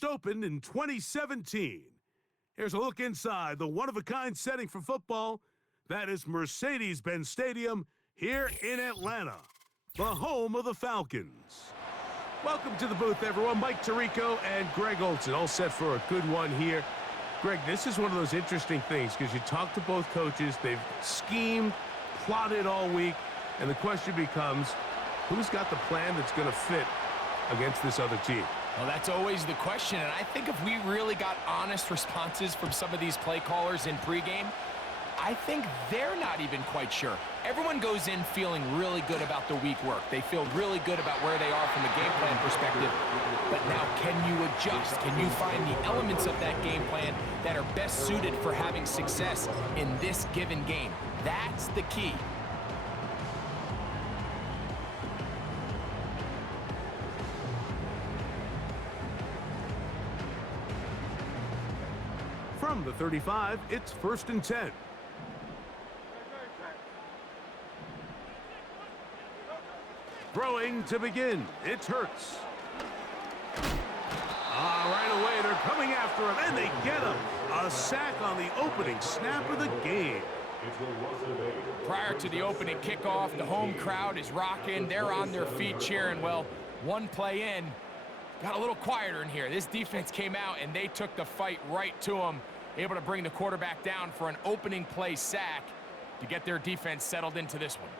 Opened in 2017. Here's a look inside the one-of-a-kind setting for football. That is Mercedes-Benz Stadium here in Atlanta, the home of the Falcons. Welcome to the booth, everyone. Mike Tirico and Greg Olson, all set for a good one here. Greg, this is one of those interesting things because you talk to both coaches. They've schemed, plotted all week, and the question becomes, who's got the plan that's going to fit against this other team? Well, that's always the question, and I think if we really got honest responses from some of these play callers in pregame, I think they're not even quite sure. Everyone goes in feeling really good about the week work. They feel really good about where they are from a game plan perspective. But now, can you adjust? Can you find the elements of that game plan that are best suited for having success in this given game? That's the key. From the 35, it's 1st and 10. Throwing to begin, it's Hurts. Right away, they're coming after him, and they get him. A sack on the opening snap of the game. Prior to the opening kickoff, the home crowd is rocking. They're on their feet cheering. Well, one play in, got a little quieter in here. This defense came out, and they took the fight right to them, able to bring the quarterback down for an opening play sack to get their defense settled into this one.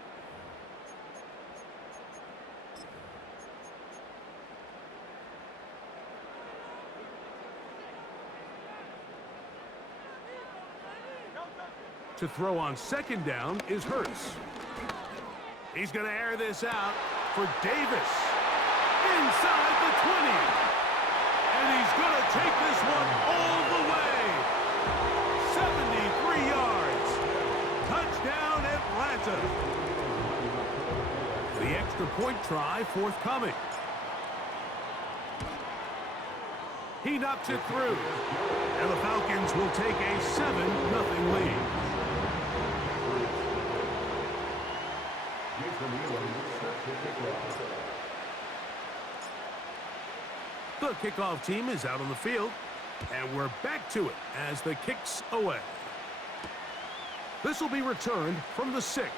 To throw on 2nd down is Hurts. He's going to air this out for Davis. Inside the 20. And he's going to take this one all the way. 73 yards. Touchdown, Atlanta. The extra point try forthcoming. He knocks it through. And the Falcons will take a 7-0 lead. The kickoff team is out on the field, and we're back to it as the kick's away. This will be returned from the 6.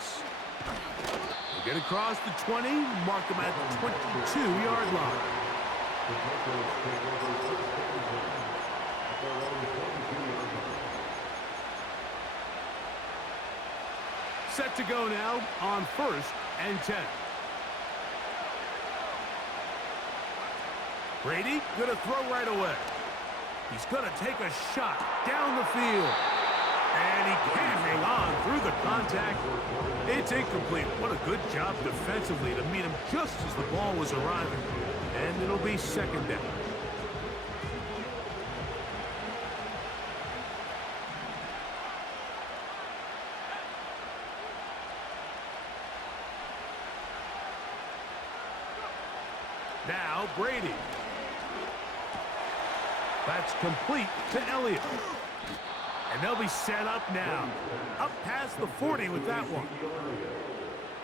They get across the 20, mark them at the 22-yard line. Set to go now on 1st and 10. Brady gonna throw right away. He's gonna take a shot down the field. And he can't hang on through the contact. It's incomplete. What a good job defensively to meet him just as the ball was arriving. And it'll be 2nd down. Now Brady. That's complete to Elliott. And they'll be set up now. Up past the 40 with that one.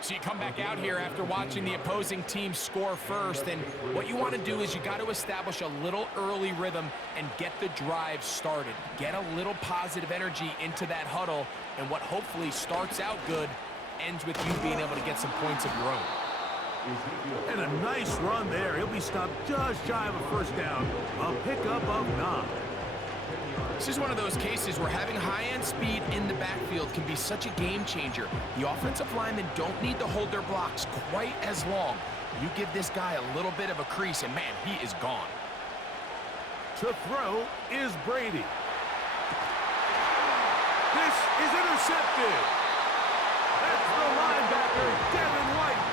So you come back out here after watching the opposing team score first, and what you want to do is you got to establish a little early rhythm and get the drive started. Get a little positive energy into that huddle, and what hopefully starts out good ends with you being able to get some points of your own. And a nice run there. He'll be stopped just shy of a 1st down. A pickup of 9. This is one of those cases where having high-end speed in the backfield can be such a game changer. The offensive linemen don't need to hold their blocks quite as long. You give this guy a little bit of a crease, and man, he is gone. To throw is Brady. This is intercepted. That's the linebacker, Devin White.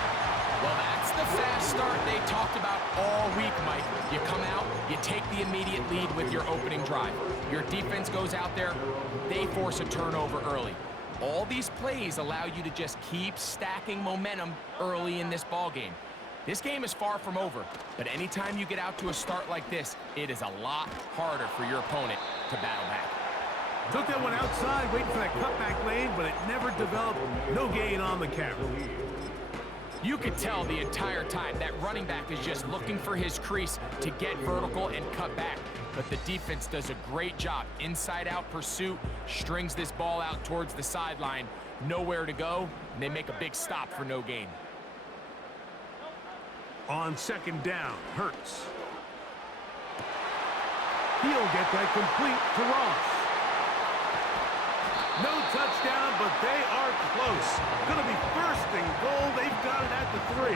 Well, that's the fast start they talked about all week, Mike. You come out, you take the immediate lead with your opening drive. Your defense goes out there, they force a turnover early. All these plays allow you to just keep stacking momentum early in this ball game. This game is far from over, but anytime you get out to a start like this, it is a lot harder for your opponent to battle back. Took that one outside, waiting for that cutback lane, but it never developed. No gain on the carry. You could tell the entire time that running back is just looking for his crease to get vertical and cut back. But the defense does a great job. Inside-out pursuit, strings this ball out towards the sideline. Nowhere to go, and they make a big stop for no gain. On second down, Hurts. He'll get that complete to Ross. No touchdown, but they are close. Going to be first and goal. They've got it at the 3.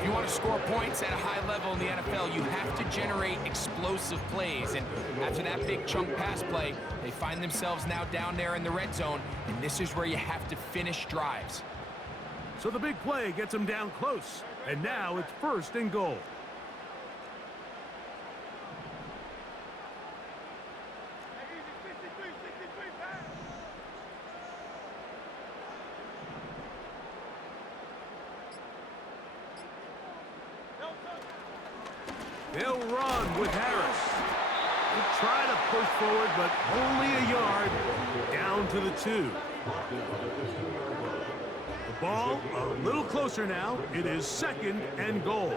If you want to score points at a high level in the NFL, you have to generate explosive plays. And after that big chunk pass play, they find themselves now down there in the red zone, and this is where you have to finish drives. So the big play gets them down close, and now it's first and goal. They'll run with Harris. They'll try to push forward, but only a yard down to the 2. The ball a little closer now. It is second and goal.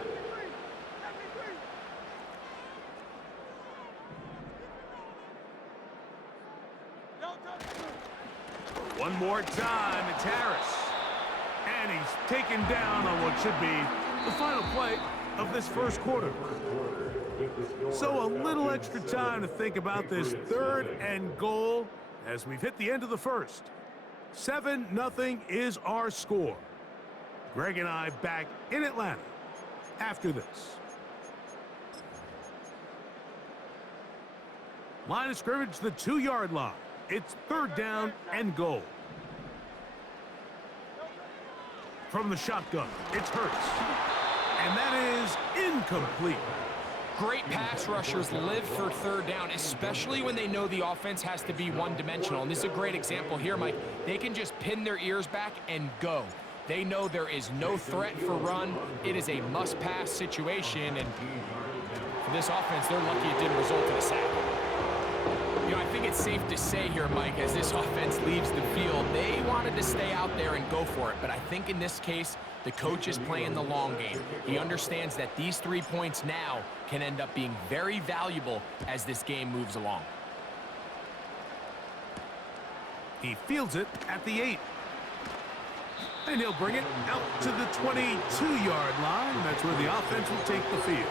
One more time, it's Harris. And he's taken down on what should be the final play of this first quarter. So a little extra time to think about this third and goal as we've hit the end of the first. 7-0 is our score. Greg and I back in Atlanta after this. Line of scrimmage, the 2-yard line. It's third down and goal. From the shotgun, it's Hurts. And that is incomplete. Great pass rushers live for third down, especially when they know the offense has to be one-dimensional. And this is a great example here, Mike. They can just pin their ears back and go. They know there is no threat for run. It is a must-pass situation, and for this offense, they're lucky it didn't result in a sack. You know, I think it's safe to say here, Mike, as this offense leaves the field, they wanted to stay out there and go for it. But I think in this case, the coach is playing the long game. He understands that these 3 points now can end up being very valuable as this game moves along. He fields it at the 8. And he'll bring it out to the 22-yard line. That's where the offense will take the field.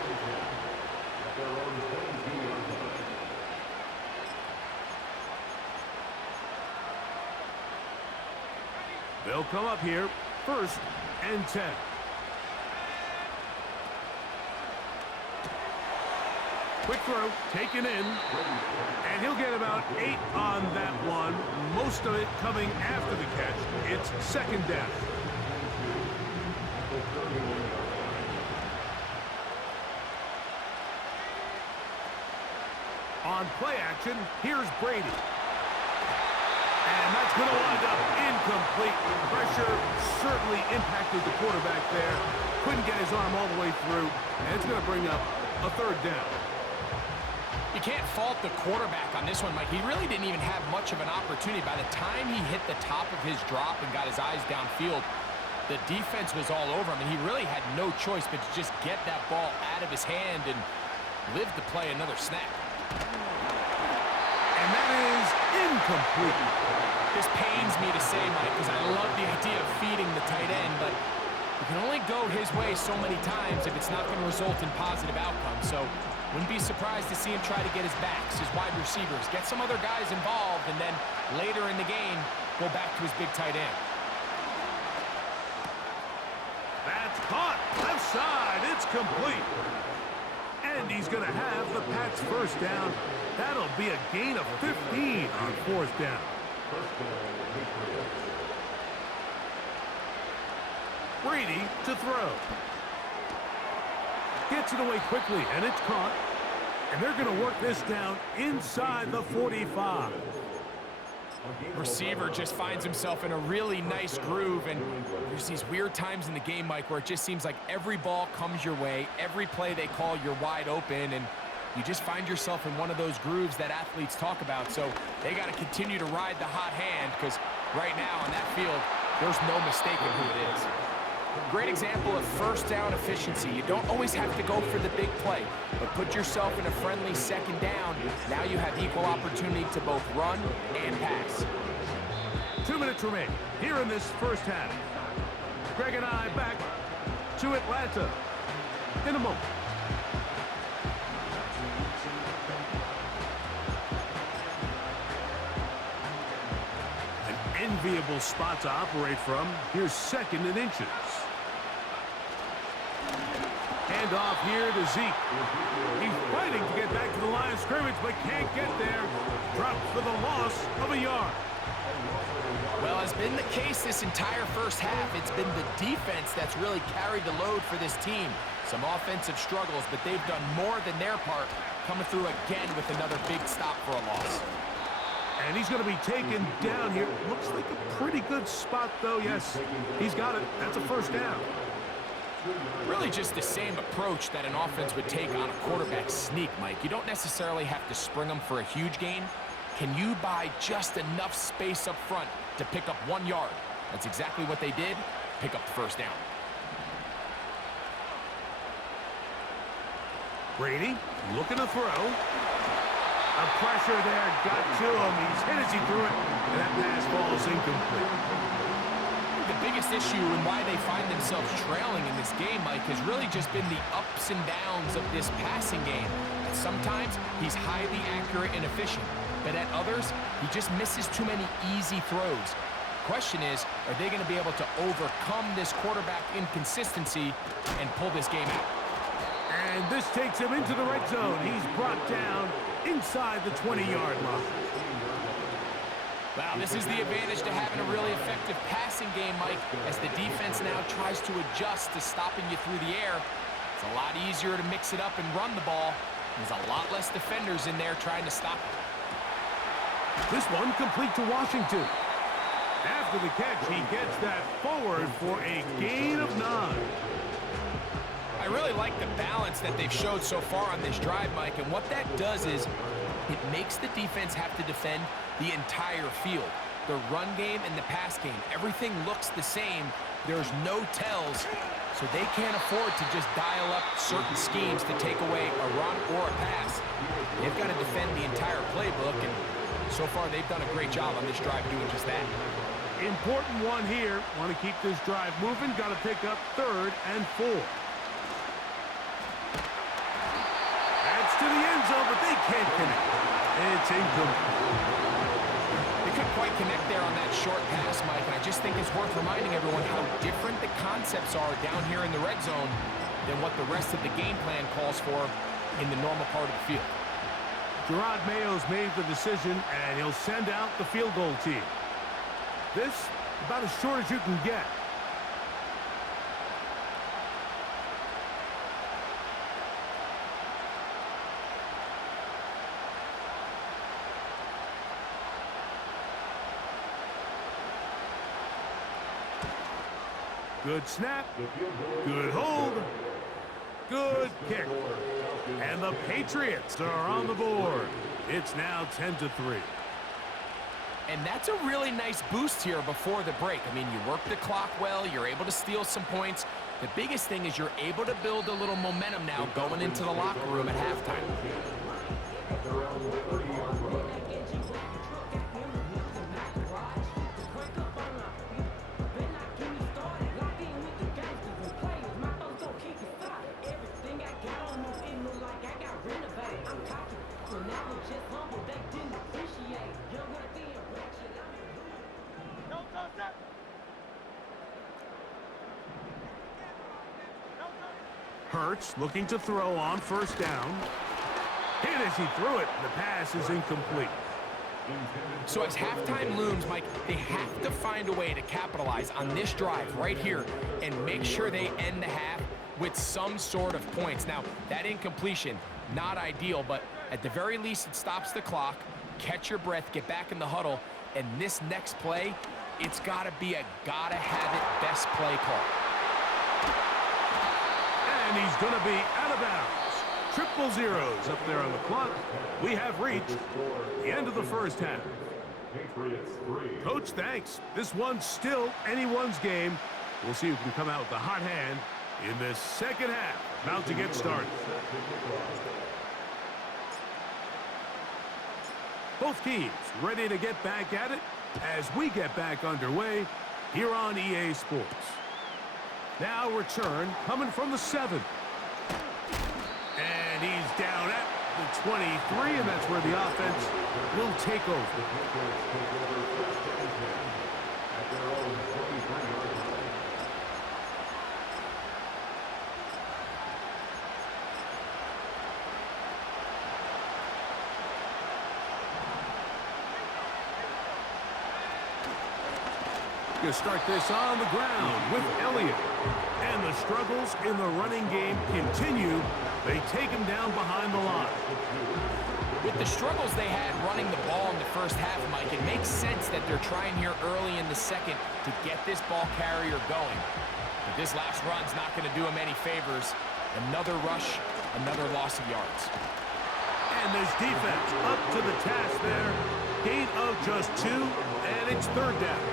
They'll come up here, first and 10. Quick throw, taken in, and he'll get about 8 on that one. Most of it coming after the catch. It's second down. On play action, here's Brady. And that's going to wind up incomplete. Pressure certainly impacted the quarterback there. Couldn't get his arm all the way through, and it's going to bring up a third down. You can't fault the quarterback on this one, Mike. He really didn't even have much of an opportunity. By the time he hit the top of his drop and got his eyes downfield, the defense was all over him, and he really had no choice but to just get that ball out of his hand and live to play another snap. And that is incomplete. This pains me to say, Mike, because I love the idea of feeding the tight end, but you can only go his way so many times if it's not going to result in positive outcomes. So wouldn't be surprised to see him try to get his backs, his wide receivers, get some other guys involved, and then later in the game, go back to his big tight end. That's caught. Left side. It's complete. And he's going to have the Pats first down. That'll be a gain of 15 on fourth down. Brady to throw. Gets it away quickly, and it's caught. And they're going to work this down inside the 45. Receiver just finds himself in a really nice groove, and there's these weird times in the game, Mike, where it just seems like every ball comes your way, every play they call, you're wide open, and you just find yourself in one of those grooves that athletes talk about. So they got to continue to ride the hot hand, because right now on that field, there's no mistaking who it is. Great example of first down efficiency. You don't always have to go for the big play, but put yourself in a friendly second down. Now you have equal opportunity to both run and pass. 2 minutes remain here in this first half. Greg and I back to Atlanta in a moment. An enviable spot to operate from. Here's 2nd and inches. Hand off here to Zeke. He's fighting to get back to the line of scrimmage, but can't get there. Dropped for the loss of a yard. Well, has been the case this entire first half. It's been the defense that's really carried the load for this team. Some offensive struggles, but they've done more than their part, coming through again with another big stop for a loss. And he's going to be taken down here. Looks like a pretty good spot, though. Yes, he's got it. That's a first down. Really just the same approach that an offense would take on a quarterback sneak, Mike. You don't necessarily have to spring them for a huge gain. Can you buy just enough space up front to pick up 1 yard? That's exactly what they did. Pick up the first down. Brady looking to throw. A pressure there got to him. He's hit as he threw it, and that pass ball is incomplete. The biggest issue and why they find themselves trailing in this game, Mike, has really just been the ups and downs of this passing game. And sometimes he's highly accurate and efficient, but at others, he just misses too many easy throws. Question is, are they going to be able to overcome this quarterback inconsistency and pull this game out? And this takes him into the red zone. He's brought down inside the 20-yard line. Wow, this is the advantage to having a really effective passing game, Mike, as the defense now tries to adjust to stopping you through the air. It's a lot easier to mix it up and run the ball. There's a lot less defenders in there trying to stop it. This one complete to Washington. After the catch, he gets that forward for a gain of 9. I really like the balance that they've showed so far on this drive, Mike, and what that does is it makes the defense have to defend the entire field. The run game and the pass game, everything looks the same. There's no tells, so they can't afford to just dial up certain schemes to take away a run or a pass. They've got to defend the entire playbook, and so far they've done a great job on this drive doing just that. Important one here. Want to keep this drive moving. Got to pick up 3rd and 4. That's to the end zone, but they can't connect. It's incomplete. They couldn't quite connect there on that short pass, Mike, and I just think it's worth reminding everyone how different the concepts are down here in the red zone than what the rest of the game plan calls for in the normal part of the field. Gerard Mayo's made the decision, and he'll send out the field goal team. This, about as short as you can get. Good snap, good hold, good kick. And the Patriots are on the board. It's now 10-3. And that's a really nice boost here before the break. I mean, you work the clock well, you're able to steal some points. The biggest thing is you're able to build a little momentum now going into the locker room at halftime. Hurts looking to throw on first down. Hit as he threw it. The pass is incomplete. So as halftime looms, Mike, they have to find a way to capitalize on this drive right here and make sure they end the half with some sort of points. Now, that incompletion, not ideal, but at the very least, it stops the clock. Catch your breath, get back in the huddle, and this next play, it's got to be a gotta-have-it best play call. And he's going to be out of bounds. Triple zeros up there on the clock. We have reached the end of the first half. Coach, thanks. This one's still anyone's game. We'll see who can come out with the hot hand in this second half. About to get started. Both teams ready to get back at it as we get back underway here on EA Sports. Now return coming from the 7. And he's down at the 23, and that's where the offense will take over. Going to start this on the ground with Elliott. And the struggles in the running game continue. They take him down behind the line. With the struggles they had running the ball in the first half, Mike, it makes sense that they're trying here early in the second to get this ball carrier going. But this last run's not going to do him any favors. Another rush, another loss of yards. And this defense up to the task there. Gain of just 2, and it's third down.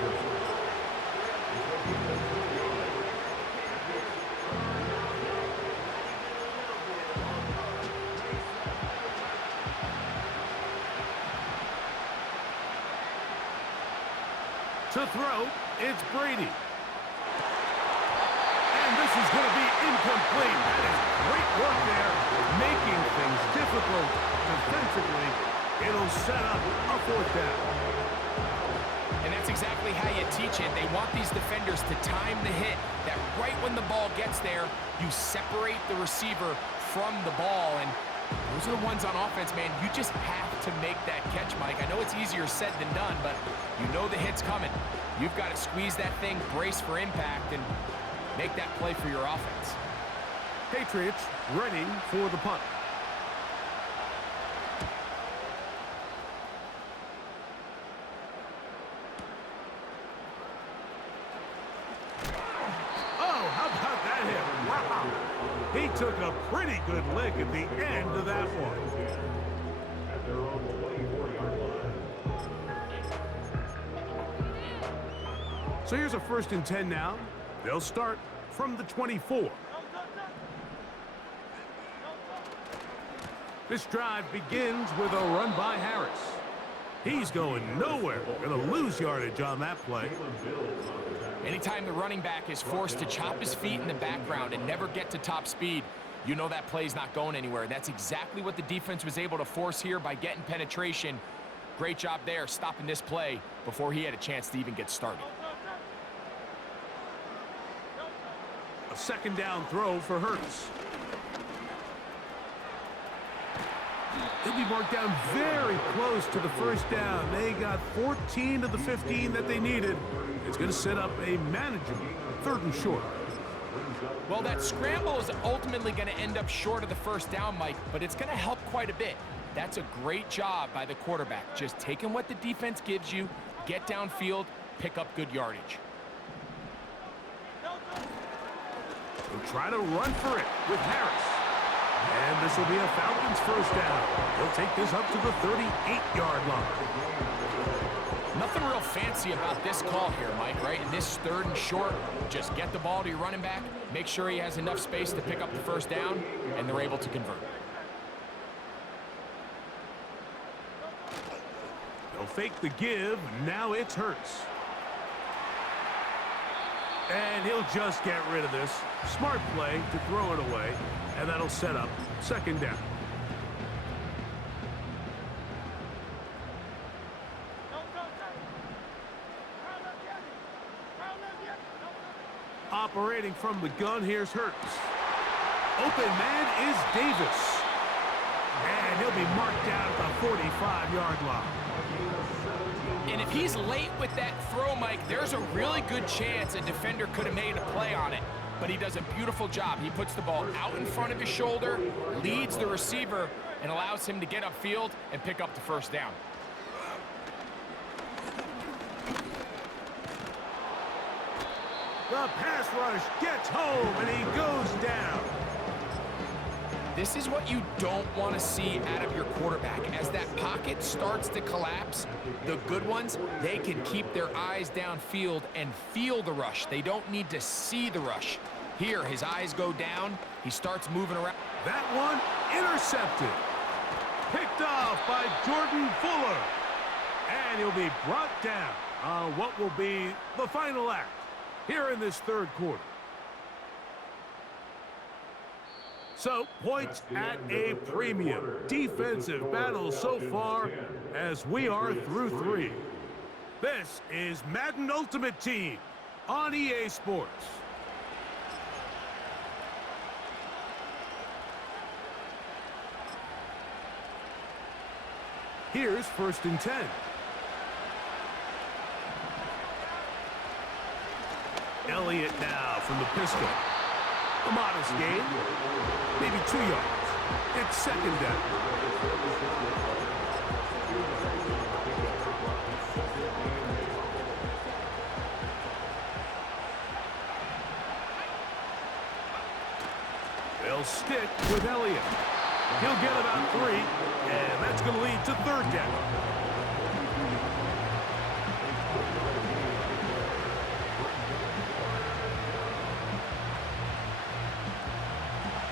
To throw, it's Brady. And this is going to be incomplete. That is great work there, making things difficult defensively. It'll set up a fourth down. And that's exactly how you teach it. They want these defenders to time the hit, that right when the ball gets there, you separate the receiver from the ball. And those are the ones on offense, man. You just have to make that catch, Mike. I know it's easier said than done, but you know the hit's coming. You've got to squeeze that thing, brace for impact, and make that play for your offense. Patriots ready for the punt. Oh, how about that hit? Wow. He took a pretty good lick at the end of that one. So here's a 1st and 10 now. They'll start from the 24. This drive begins with a run by Harris. He's going nowhere. Going to lose yardage on that play. Anytime the running back is forced to chop his feet in the background and never get to top speed, you know that play's not going anywhere. That's exactly what the defense was able to force here by getting penetration. Great job there, stopping this play before he had a chance to even get started. A 2nd down throw for Hurts. They'll be marked down very close to the 1st down. They got 14 of the 15 that they needed. It's going to set up a manageable 3rd and short. Well, that scramble is ultimately going to end up short of the 1st down, Mike, but it's going to help quite a bit. That's a great job by the quarterback. Just taking what the defense gives you, get downfield, pick up good yardage. They'll try to run for it with Harris. And this will be a Falcons 1st down. They'll take this up to the 38-yard line. Nothing real fancy about this call here, Mike, right? In this 3rd and short, just get the ball to your running back, make sure he has enough space to pick up the 1st down, and they're able to convert. They'll fake the give. Now it's Hurts. And he'll just get rid of this. Smart play to throw it away, and that'll set up 2nd down. Operating from the gun, here's Hurts. Open man is Davis. And he'll be marked down at the 45-yard line. And if he's late with that throw, Mike, there's a really good chance a defender could have made a play on it. But he does a beautiful job. He puts the ball out in front of his shoulder, leads the receiver, and allows him to get upfield and pick up the 1st down. The pass rush gets home, and he goes down. This is what you don't want to see out of your quarterback. As that pocket starts to collapse, the good ones, they can keep their eyes downfield and feel the rush. They don't need to see the rush. Here, his eyes go down. He starts moving around. That one intercepted. Picked off by Jordan Fuller. And he'll be brought down on what will be the final act here in this third quarter. So, points at a premium. Defensive battle so far as we are through 3. This is Madden Ultimate Team on EA Sports. Here's 1st and 10. Elliott now from the pistol. A modest gain, maybe 2 yards. It's 2nd down. They'll stick with Elliott. He'll get about 3, and that's going to lead to 3rd down.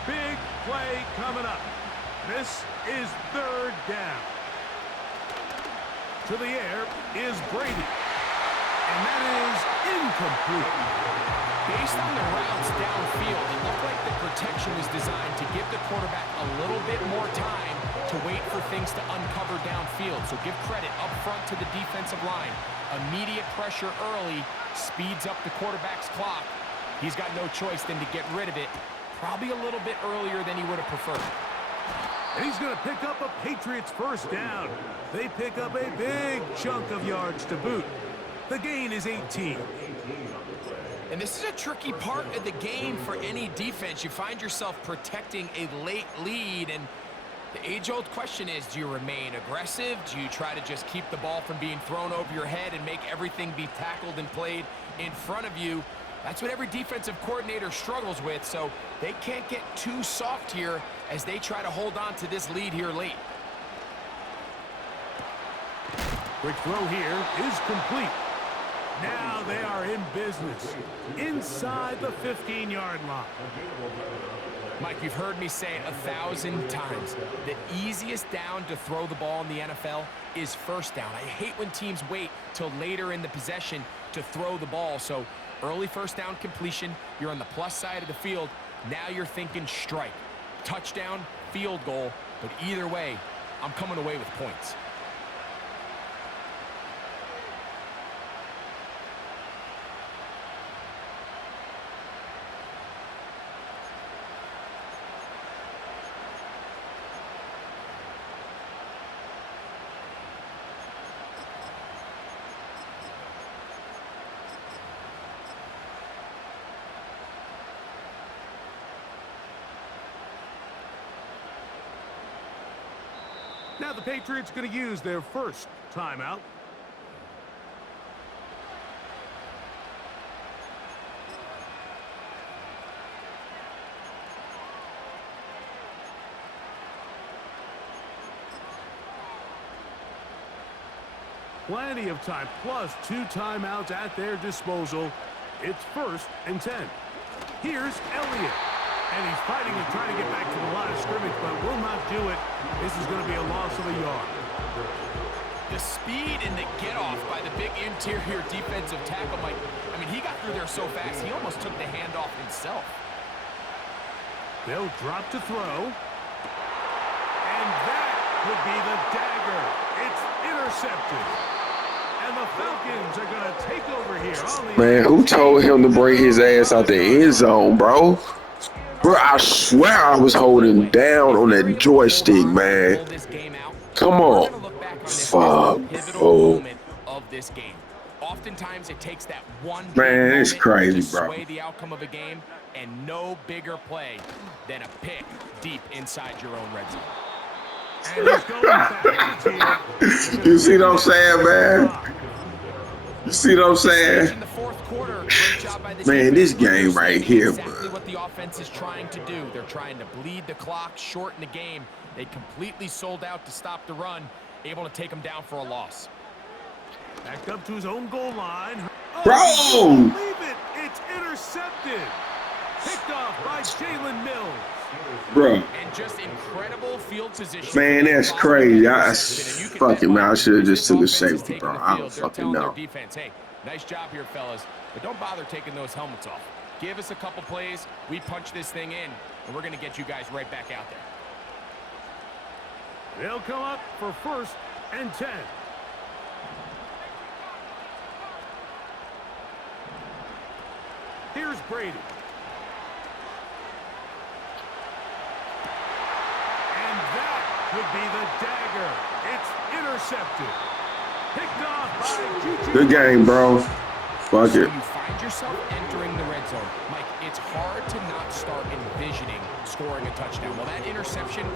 Big play coming up. This is 3rd down. To the air is Brady. And that is incomplete. Based on the routes downfield, it looked like the protection was designed to give the quarterback a little bit more time to wait for things to uncover downfield. So give credit up front to the defensive line. Immediate pressure early speeds up the quarterback's clock. He's got no choice than to get rid of it. Probably a little bit earlier than he would have preferred. And he's going to pick up a Patriots 1st down. They pick up a big chunk of yards to boot. The gain is 18. And this is a tricky part of the game for any defense. You find yourself protecting a late lead, and the age-old question is, do you remain aggressive? Do you try to just keep the ball from being thrown over your head and make everything be tackled and played in front of you? That's what every defensive coordinator struggles with, so they can't get too soft here as they try to hold on to this lead here late. Quick throw here is complete. Now they are in business inside the 15-yard line. Mike, you've heard me say it 1,000 times. The easiest down to throw the ball in the NFL is 1st down. I hate when teams wait till later in the possession to throw the ball. So early 1st down completion, you're on the plus side of the field. Now you're thinking strike, touchdown, field goal. But either way, I'm coming away with points. Now the Patriots going to use their 1st timeout. Plenty of time, plus 2 timeouts at their disposal. It's 1st and 10. Here's Elliott. And he's fighting and trying to get back to the line of scrimmage, but will not do it. This is going to be a loss of a yard. The speed and the get-off by the big interior defensive tackle, Mike. I mean, he got through there so fast, he almost took the handoff himself. They'll drop to throw. And that could be the dagger. It's intercepted. And the Falcons are going to take over here on the... Man, who told him to bring his ass out the end zone, bro? Bro, I swear I was holding down on that joystick, man. Come on. Fuck. Oh. Oftentimes it takes that one man, it's crazy, to bro. sway the outcome of a game, and no bigger play than a pick deep inside your own red zone. And he's going back. You see what I'm saying, man? You see what I'm saying? Man, this game right here, bro. the offense is trying to do. They're trying to bleed the clock, shorten the game. They completely sold out to stop the run, able to take them down for a loss. Back up to his own goal line. Bro! Oh, believe it. It's intercepted. Picked off by Jalen Mills. Bro. And just incredible field position. Man, that's crazy. Fuck it, man. I should have just took a safety, bro. I don't fucking know. Defense, hey, nice job here, fellas. But don't bother taking those helmets off. Give us a couple plays. We punch this thing in, and we're going to get you guys right back out there. They'll come up for 1st and 10. Here's Brady. And that could be the dagger. It's intercepted. Picked off by Juju. Good game, bro. Fuck So it. you find yourself entering the red zone. Mike, it's hard to not start envisioning scoring a touchdown. Well, that interception,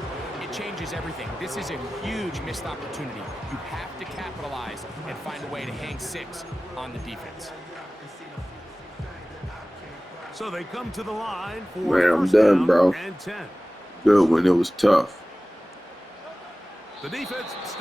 it changes everything. This is a huge missed opportunity. You have to capitalize and find a way to hang 6 on the defense. So they come to the line for Man, I'm 1st done, down bro. and 10. Good when it was tough. The defense